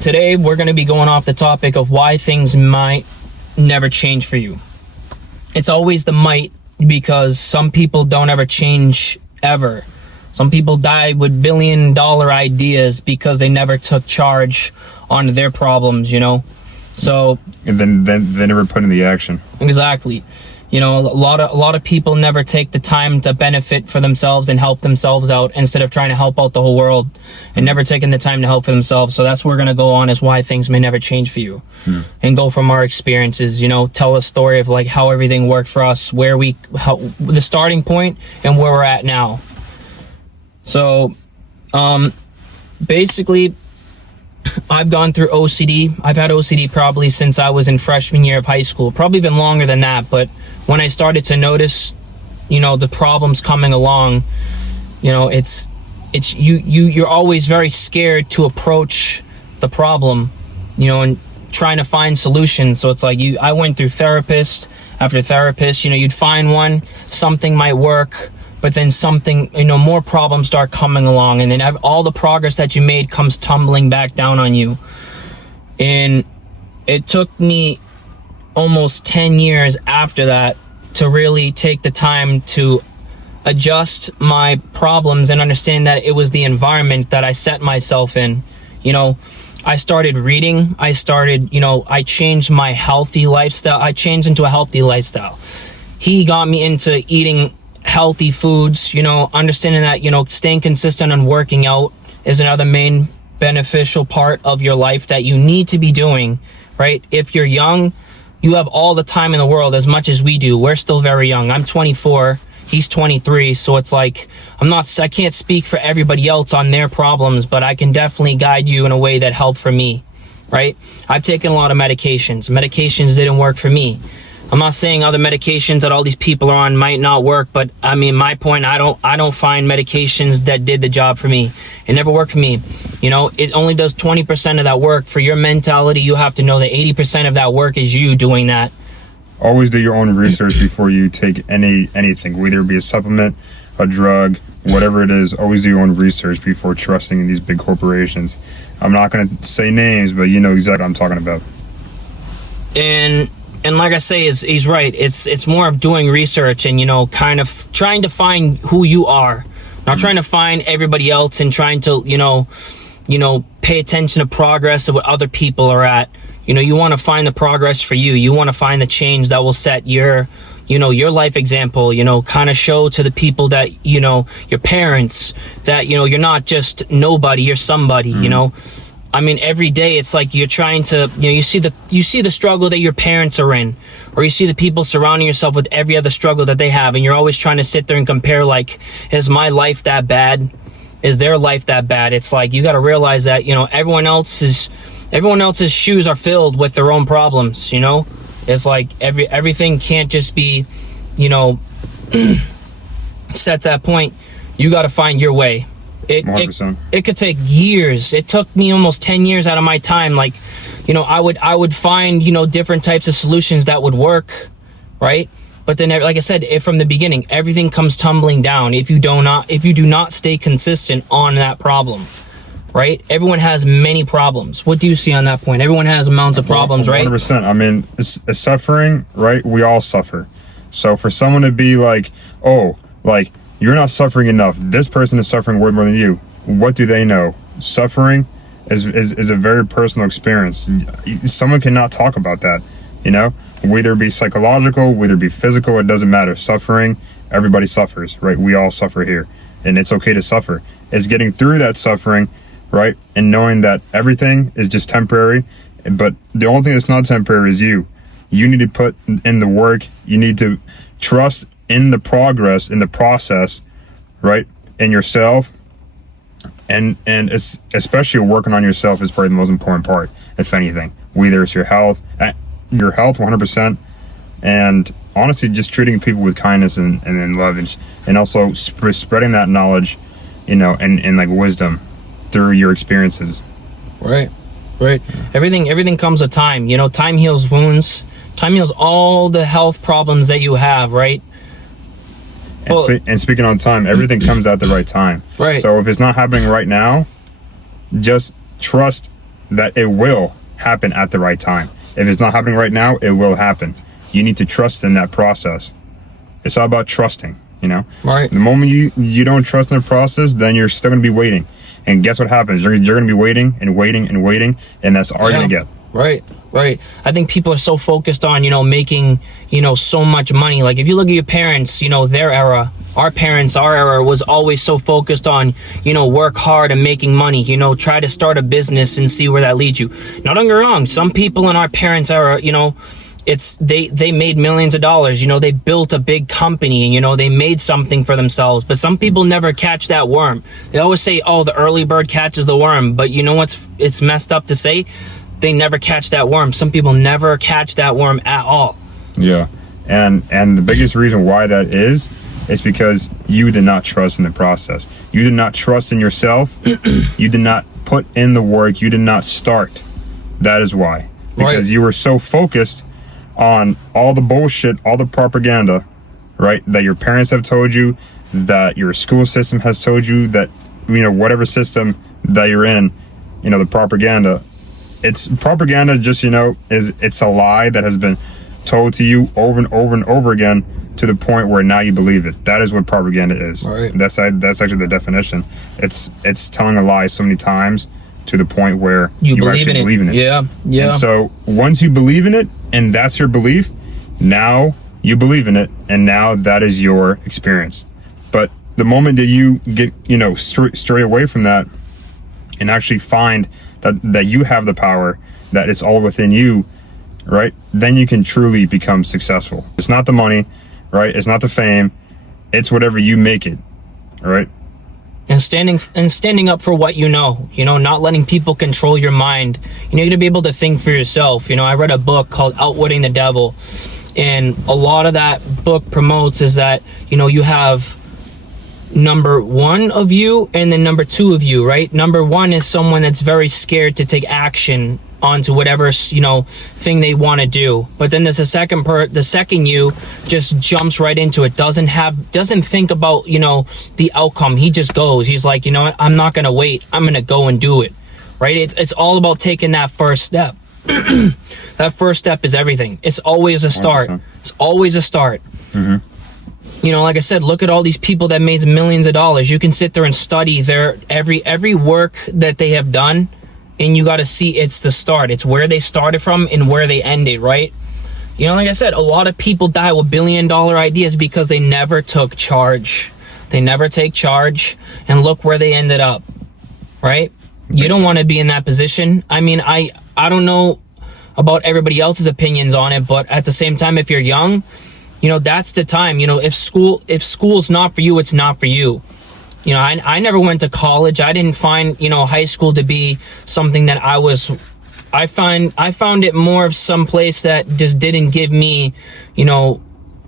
today we're going to be going off the topic of why things might never change for you. It's always the might, because some people don't ever change ever. Some people die with billion-dollar ideas because they never took charge on their problems, So, and then they never put in the action. Exactly. A lot of people never take the time to benefit for themselves and help themselves out instead of trying to help out the whole world, and never taking the time to help for themselves. So that's what we're going to go on, is why things may never change for you, and go from our experiences, tell a story of like how everything worked for us, the starting point and where we're at now. So, basically, I've gone through OCD. I've had OCD probably since I was in freshman year of high school, probably even longer than that. But when I started to notice, the problems coming along, you're always very scared to approach the problem, and trying to find solutions. So it's like I went through therapist after therapist. You'd find one, something might work, but then something, more problems start coming along, and then all the progress that you made comes tumbling back down on you. And it took me almost 10 years after that to really take the time to adjust my problems and understand that it was the environment that I set myself in. I started reading. I changed my healthy lifestyle. I changed into a healthy lifestyle. He got me into eating healthy foods, understanding that, staying consistent and working out is another main beneficial part of your life that you need to be doing, right? If you're young, you have all the time in the world, as much as we do. We're still very young. I'm 24, he's 23. So it's like, I can't speak for everybody else on their problems, but I can definitely guide you in a way that helped for me, right? I've taken a lot of medications. Medications didn't work for me. I'm not saying other medications that all these people are on might not work, but I mean, my point, I don't find medications that did the job for me. It never worked for me. It only does 20% of that work. For your mentality, you have to know that 80% of that work is you doing that. Always do your own research before you take anything, whether it be a supplement, a drug, whatever it is. Always do your own research before trusting in these big corporations. I'm not going to say names, but you know exactly what I'm talking about. And like I say, he's right. It's more of doing research and, kind of trying to find who you are. Not trying to find everybody else and trying to, pay attention to progress of what other people are at. You want to find the progress for you. You want to find the change that will set your life example, kind of show to the people that, your parents, that, you're not just nobody, you're somebody, I mean, every day it's like you're trying to, you see the struggle that your parents are in, or you see the people surrounding yourself with every other struggle that they have, and you're always trying to sit there and compare, like, is my life that bad? Is their life that bad? It's like, you got to realize that, everyone else's shoes are filled with their own problems, It's like everything can't just be, set to that point. You got to find your way. It could take years. It took me almost 10 years out of my time. Like, I would find, different types of solutions that would work, right? But then, like I said, from the beginning, everything comes tumbling down if you do not stay consistent on that problem, right? Everyone has many problems. What do you see on that point? Everyone has amounts of problems, right? 100%. I mean, it's suffering, right? We all suffer. So for someone to be like, oh, like, you're not suffering enough, this person is suffering way more than you, what do they know? Suffering is a very personal experience. Someone cannot talk about that, whether it be psychological, whether it be physical, it doesn't matter. Suffering, everybody suffers, right? We all suffer here, and it's okay to suffer. It's getting through that suffering, right? And knowing that everything is just temporary, but the only thing that's not temporary is you. You need to put in the work. You need to trust in the progress, in the process, right? In yourself. And it's especially working on yourself is probably the most important part, if anything. Whether it's your health 100%, and honestly just treating people with kindness and love, and also spreading that knowledge, and like wisdom through your experiences. Right. Everything comes with time. Time heals wounds. Time heals all the health problems that you have, right? And speaking on time, everything comes at the right time. Right. So if it's not happening right now, just trust that it will happen at the right time. If it's not happening right now, it will happen. You need to trust in that process. It's all about trusting, you know? Right. The moment you don't trust in the process, then you're still going to be waiting. And guess what happens? You're going to be waiting and waiting and waiting, and that's all you're going to get. Right. I think people are so focused on, making, so much money. Like if you look at your parents, their era, our era was always so focused on, work hard and making money, try to start a business and see where that leads you. Now don't get me wrong. Some people in our parents' era, they made millions of dollars, they built a big company, they made something for themselves, but some people never catch that worm. They always say, oh, the early bird catches the worm, but it's messed up to say, they never catch that worm. Some people never catch that worm at all. Yeah. And the biggest reason why that is because you did not trust in the process. You did not trust in yourself. You did not put in the work. You did not start. That is why. Because you were so focused on all the bullshit, all the propaganda, right? That your parents have told you, that your school system has told you, that, whatever system that you're in, the propaganda. It's propaganda, just, it's a lie that has been told to you over and over and over again to the point where now you believe it. That is what propaganda is. Right. That's actually the definition. It's telling a lie so many times to the point where you actually believe in it. Yeah. And so once you believe in it, and that's your belief, now you believe in it, and now that is your experience. But the moment that you get, stray away from that and actually find that you have the power, that it's all within you, right? Then you can truly become successful. It's not the money, right? It's not the fame. It's whatever you make it, right? And standing up for what not letting people control your mind. You're going to be able to think for yourself. I read a book called Outwitting the Devil, and a lot of that book promotes is that, you have number one of you and then number two of you, right? Number one is someone that's very scared to take action onto whatever, thing they want to do. But then there's the second you just jumps right into it, doesn't think about, the outcome. He just goes. He's like, I'm not going to wait. I'm going to go and do it. Right? It's all about taking that first step. That first step is everything. It's always a start. 100%. It's always a start. Mm-hmm. Like I said, look at all these people that made millions of dollars. You can sit there and study their every work that they have done, and you got to see it's the start. It's where they started from and where they ended, right? Like I said, a lot of people die with billion-dollar ideas because they never took charge. They never take charge, and look where they ended up, right? You don't want to be in that position. I mean, I don't know about everybody else's opinions on it, but at the same time, if you're young, that's the time. If school's not for you, it's not for you. I never went to college. I didn't find, high school to be something that I found it more of some place that just didn't give me,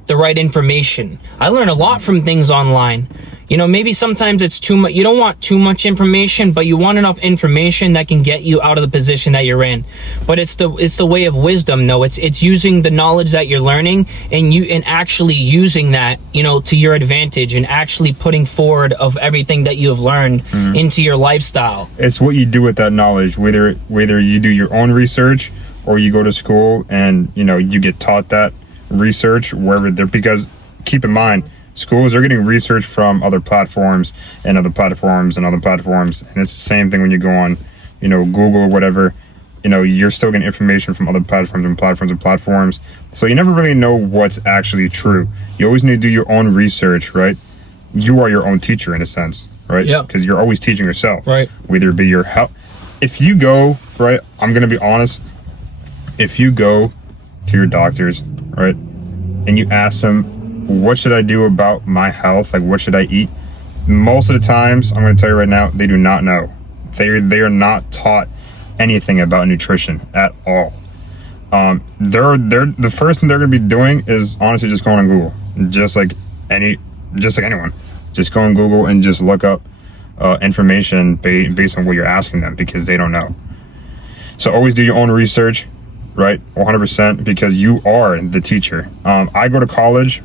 the right information. I learned a lot from things online. Maybe sometimes it's too much. You don't want too much information, but you want enough information that can get you out of the position that you're in. But it's the way of wisdom, though. It's using the knowledge that you're learning and actually using that, to your advantage, and actually putting forward of everything that you have learned into your lifestyle. It's what you do with that knowledge, whether you do your own research or you go to school and, you get taught that research wherever they're, because keep in mind, schools are getting research from other platforms and other platforms and other platforms. And it's the same thing when you go on, Google or whatever, you're still getting information from other platforms and platforms and platforms. So you never really know what's actually true. You always need to do your own research, right? You are your own teacher in a sense, right? Yeah. Because you're always teaching yourself, right? Whether it be your health. If you go, right, I'm going to be honest. If you go to your doctors, right, and you ask them, what should I do about my health? Like, what should I eat? Most of the times, I'm going to tell you right now, they do not know. They are not taught anything about nutrition at all. They're the first thing they're going to be doing is honestly just going on Google, just like anyone. Just go on Google and just look up information based on what you're asking them, because they don't know. So always do your own research, right? 100%, because you are the teacher. I go to college.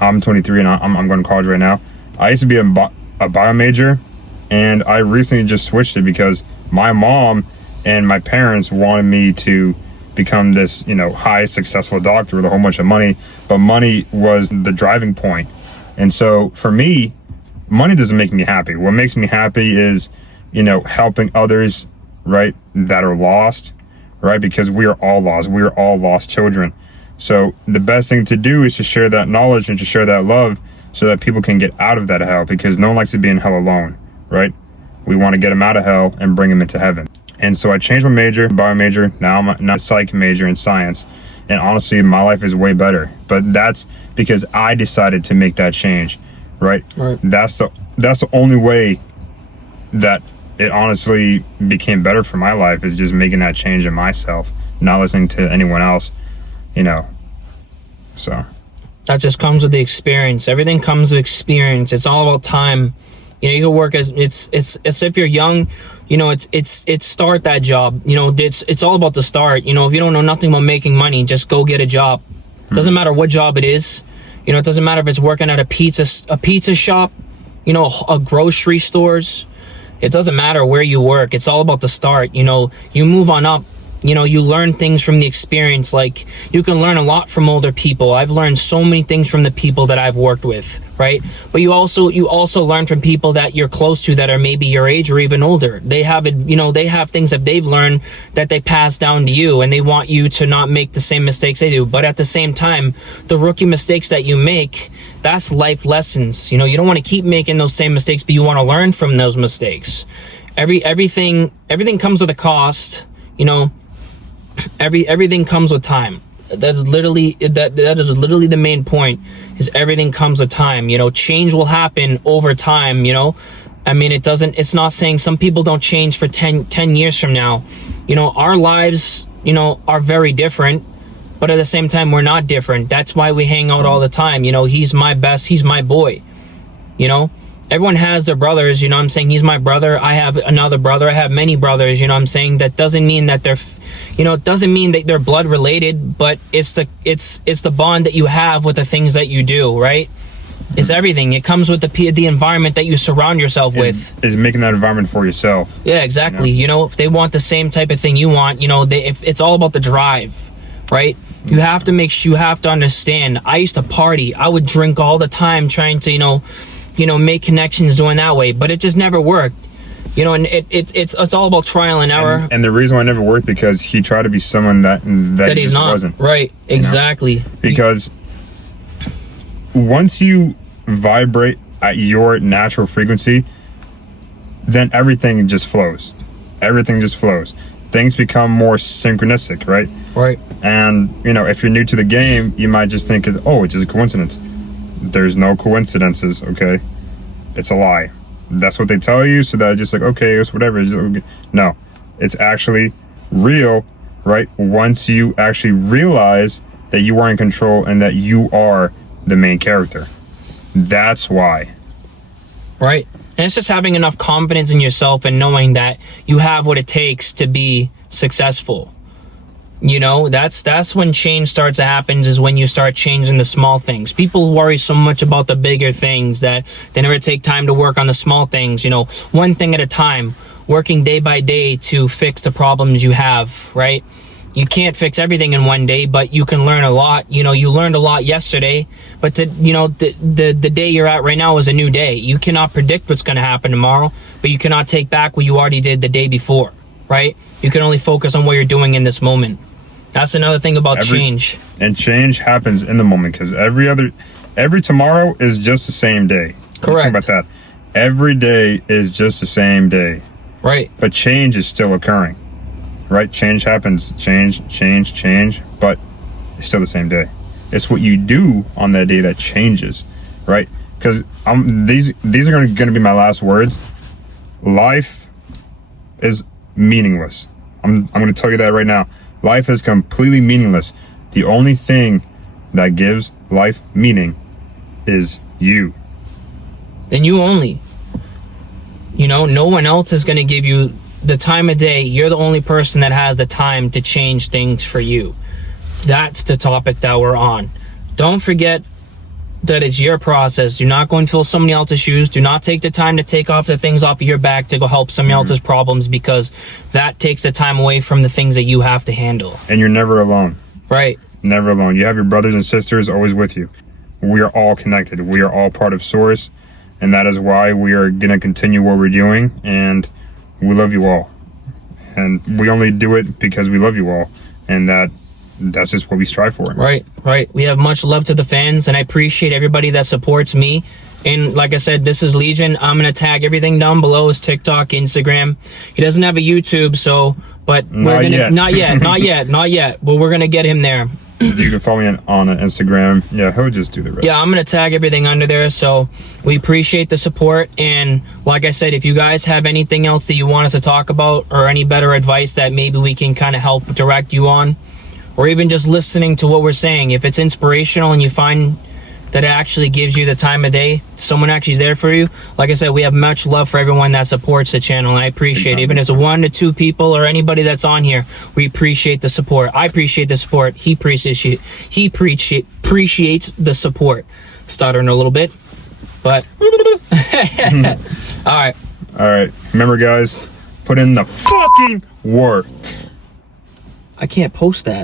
I'm 23 and I'm going to college right now. I used to be a, a, bio major, and I recently just switched it because my mom And my parents wanted me to become this, high successful doctor with a whole bunch of money, but money was the driving point. And so for me, money doesn't make me happy. What makes me happy is, helping others, right, that are lost, right? Because we are all lost. We are all lost children. So the best thing to do is to share that knowledge and to share that love so that people can get out of that hell, because no one likes to be in hell alone, right? We want to get them out of hell and bring them into heaven. And so I changed my major, bio major. Now I'm a psych major in science. And honestly, my life is way better. But that's because I decided to make that change, right? Right. That's the only way that it honestly became better for my life, is just making that change in myself, not listening to anyone else, So that just comes with the experience. Everything comes with experience. It's all about time. You can work as it's if you're young, it's start that job. It's all about the start. If you don't know nothing about making money, just go get a job. Doesn't matter what job it is. It doesn't matter if it's working at a pizza shop, a grocery stores. It doesn't matter where you work. It's all about the start. You move on up. You learn things from the experience. Like, you can learn a lot from older people. I've learned so many things from the people that I've worked with, right? But you also learn from people that you're close to that are maybe your age or even older. They have they have things that they've learned that they pass down to you, and they want you to not make the same mistakes they do. But at the same time, the rookie mistakes that you make, that's life lessons. You don't want to keep making those same mistakes, but you want to learn from those mistakes. Everything comes with a cost, Everything comes with time. That is literally the main point, is everything comes with time. Change will happen over time. It's not saying some people don't change for 10 years from now. Our lives, are very different, but at the same time, we're not different. That's why we hang out all the time. He's my best, he's my boy. Everyone has their brothers, I'm saying. He's my brother. I have another brother. I have many brothers, I'm saying. That doesn't mean that they're, it doesn't mean that they're blood related, but it's the bond that you have with the things that you do, right? It's everything. It comes with the environment that you surround yourself with. Is making that environment for yourself. Yeah, exactly. If they want the same type of thing you want, if it's all about the drive, right? You have to understand. I used to party. I would drink all the time, trying to, make connections doing that way, but it just never worked. And it's all about trial and error. And the reason why it never worked, because he tried to be someone that he he's just not. wasn't. Right, exactly. Because once you vibrate at your natural frequency, then everything just flows. Everything just flows. Things become more synchronistic, right? Right. And, if you're new to the game, you might just think, it's just a coincidence. There's no coincidences, okay? It's a lie. That's what they tell you, so that just like, okay, it's whatever. No, it's actually real, right? Once you actually realize that you are in control and that you are the main character. That's why. Right. And it's just having enough confidence in yourself and knowing that you have what it takes to be successful. That's when change starts to happen, is when you start changing the small things. People worry so much about the bigger things that they never take time to work on the small things, one thing at a time, working day by day to fix the problems you have, right? You can't fix everything in one day, but you can learn a lot. You learned a lot yesterday, but the day you're at right now is a new day. You cannot predict what's going to happen tomorrow, but you cannot take back what you already did the day before, right? You can only focus on what you're doing in this moment. That's another thing about change. And change happens in the moment, because every tomorrow is just the same day. Correct. Think about that. Every day is just the same day. Right. But change is still occurring. Right? Change happens. Change, but it's still the same day. It's what you do on that day that changes, right? Because these are going to be my last words. Life is meaningless. I'm going to tell you that right now. Life is completely meaningless. The only thing that gives life meaning is you. And you only. No one else is going to give you the time of day. You're the only person that has the time to change things for you. That's the topic that we're on. Don't forget that it's your process. Do not go and fill somebody else's shoes. Do not take the time to take off the things off of your back to go help somebody else's problems, because that takes the time away from the things that you have to handle. And you're never alone. Right. Never alone. You have your brothers and sisters always with you. We are all connected. We are all part of Source, and that is why we are going to continue what we're doing, and we love you all. And we only do it because we love you all, and that's just what we strive for. Right. We have much love to the fans, and I appreciate everybody that supports me. And like I said, this is Legion. I'm going to tag everything down below, his TikTok, Instagram. He doesn't have a YouTube, but we're gonna, not yet, but we're going to get him there. You can follow me on Instagram. Yeah, he'll just do the rest. Yeah, I'm going to tag everything under there. So we appreciate the support. And like I said, if you guys have anything else that you want us to talk about, or any better advice that maybe we can kind of help direct you on, or even just listening to what we're saying, if it's inspirational and you find that it actually gives you the time of day, someone actually is there for you. Like I said, we have much love for everyone that supports the channel, and I appreciate it. Even as 1 to 2 people or anybody that's on here, we appreciate the support. I appreciate the support. He appreciates the support. Stuttering a little bit, but all right. Remember, guys, put in the fucking work. I can't post that.